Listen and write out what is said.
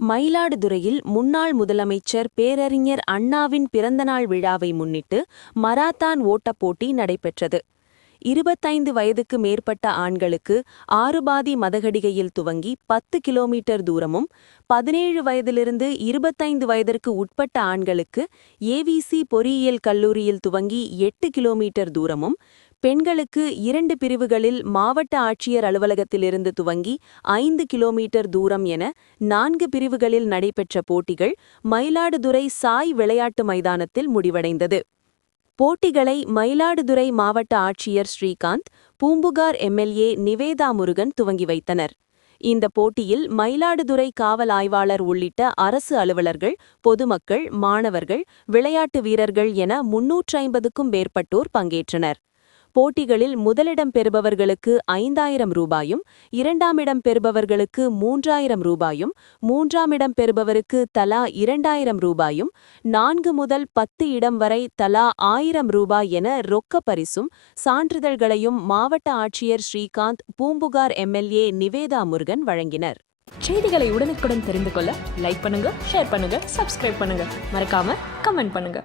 மயிலாடுதுறையில் முன்னாள் முதலமைச்சர் பேரறிஞர் அண்ணாவின் பிறந்தநாள் விழாவை முன்னிட்டு மராத்தான் ஓட்டப் போட்டி நடைபெற்றது. இருபத்தைந்து வயதுக்கு மேற்பட்ட ஆண்களுக்கு ஆறுபாதி மதகடிகையில் துவங்கி பத்து கிலோமீட்டர் தூரமும் பதினேழு வயதிலிருந்து இருபத்தைந்து வயதிற்கு உட்பட்ட ஆண்களுக்கு ஏவிசி பொறியியல் கல்லூரியில் துவங்கி எட்டு கிலோமீட்டர் தூரமும் பெண்களுக்கு இரண்டு பிரிவுகளில் மாவட்ட ஆட்சியர் அலுவலகத்திலிருந்து துவங்கி ஐந்து கிலோமீட்டர் தூரம் என நான்கு பிரிவுகளில் நடைபெற்ற போட்டிகள் மயிலாடுதுறை சாய் விளையாட்டு மைதானத்தில் முடிவடைந்தது. போட்டிகளை மயிலாடுதுறை மாவட்ட ஆட்சியர் ஸ்ரீகாந்த் பூம்புகார் எம்எல்ஏ நிவேதா முருகன் துவங்கி வைத்தனர். இந்த போட்டியில் மயிலாடுதுறை காவல் ஆய்வாளர் உள்ளிட்ட அரசு அலுவலர்கள் பொதுமக்கள் மாணவர்கள் விளையாட்டு வீரர்கள் என முன்னூற்றைம்பதுக்கும் மேற்பட்டோர் பங்கேற்றனர். போட்டிகளில் முதலிடம் பெறுபவர்களுக்கு ஐந்தாயிரம் ரூபாயும் இரண்டாம் இடம் பெறுபவர்களுக்கு மூன்றாயிரம் ரூபாயும் மூன்றாம் இடம் பெறுபவருக்கு தலா இரண்டாயிரம் ரூபாயும் நான்கு முதல் பத்து இடம் வரை தலா ஆயிரம் ரூபாய் என ரொக்க பரிசும் சான்றிதழ்களையும் மாவட்ட ஆட்சியர் ஸ்ரீகாந்த் பூம்புகார் எம்எல்ஏ நிவேதா முருகன் வழங்கினர். செய்திகளை உடனுக்குடன் தெரிந்து கொள்ள லைக் பண்ணுங்க ஷேர் பண்ணுங்க சப்ஸ்கிரைப் பண்ணுங்க. மறக்காம கமெண்ட் பண்ணுங்க.